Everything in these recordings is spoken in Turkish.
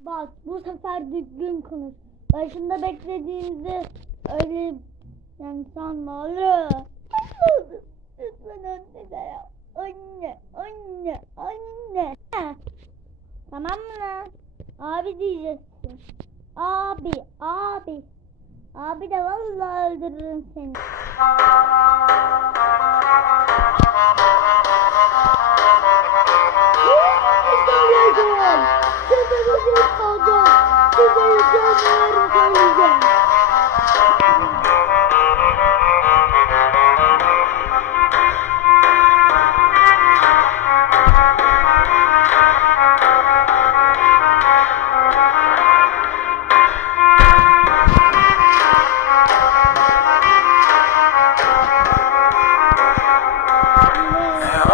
Bak bu sefer düzgün konuş. Başında beklediğinizde öyle yani sanma olur. Lütfen anne de ya. Anne, anne, anne. Tamam mı lan? Abi diyeceksin. Abi, abi. Abi de vallahi öldürürüm seni. Ne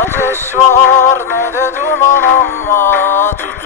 ateş var ne de duman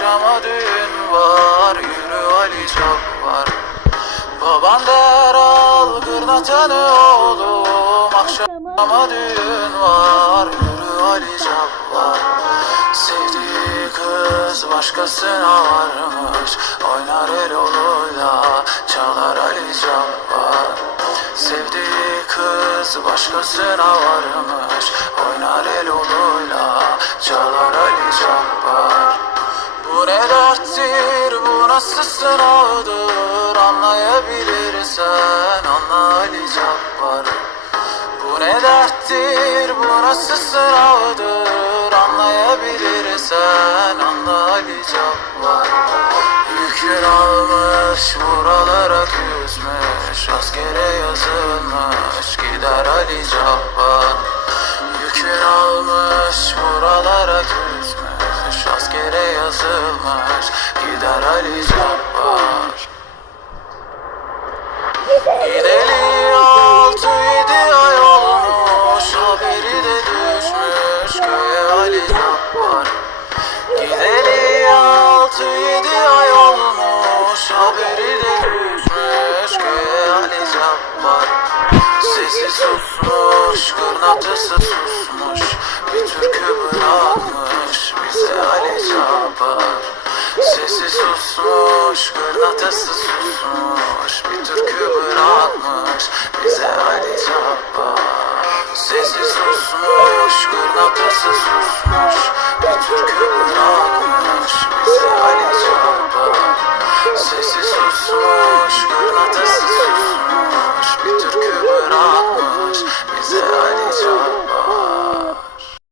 Akşama düğün var yürü Ali Cabbar Baban der al gırnaçanı oğlum Akşama düğün var yürü Ali Cabbar Sevdiği kız başkasına varmış Oynar el oluyla çalar Ali Cabbar Sevdiği kız başkasına varmış nasıl sınavdır Anlayabilirsen anla Ali Cabbar bu ne derttir, bu nasıl sınavdır Anlayabilirsen anla Ali Cabbar Yükün almış, buralara küsmüş Askere yazılmış, gider Ali Cabbar Yükün almış, buralara küsmüş Askere yazılmış, Gideli altı yedi ay olmuş Haberi de düşmüş köye Ali Cabbar. Gideli altı yedi ay olmuş Haberi de düşmüş köye Ali Cabbar. Sesi susmuş, kırnatısı susmuş Bir türkü bırakmış Sesi susmuş, kırnatısı susmuş Bir türkü bırakmış bize Ali Cabbar Sesi susmuş, kırnatısı susmuş Bir türkü bırakmış